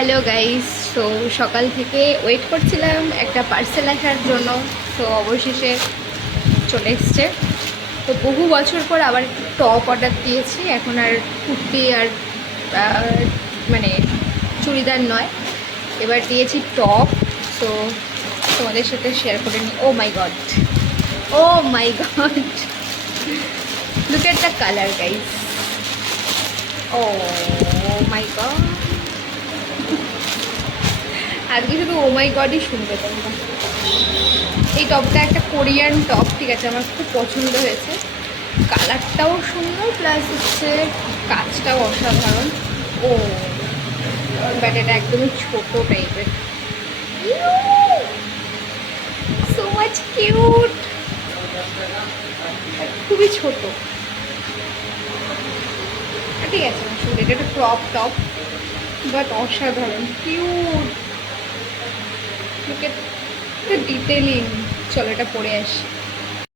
Hello guys. তো সকাল থেকে ওয়েট করছিলাম একটা পার্সেল আসার জন্য। তো অবশেষে চলে এসছে। তো বহু বছর পর আবার একটু টপ অর্ডার দিয়েছি। এখন আর কুর্তি আর মানে চুড়িদার নয়, এবার দিয়েছি টপ। তো তোমাদের সাথে শেয়ার করে নিই। Oh my God, oh my God, look at the colour guys. Oh my God, আজকে শুধু ও মাই গডই শুনবে তোমরা। এই টপটা একটা কোরিয়ান টপ, ঠিক আছে, আমার খুব পছন্দ হয়েছে। কালারটাও সুন্দর, প্লাস হচ্ছে কাজটাও অসাধারণ। ও বাট এটা একদমই ছোট টাইপের, সো মাচ কিউট, খুবই ছোট। ঠিক আছে, আসলে এটা একটা ক্রপ টপ, বাট অসাধারণ কিউট। ডিটেলিং। চলো এটা পরে আসি।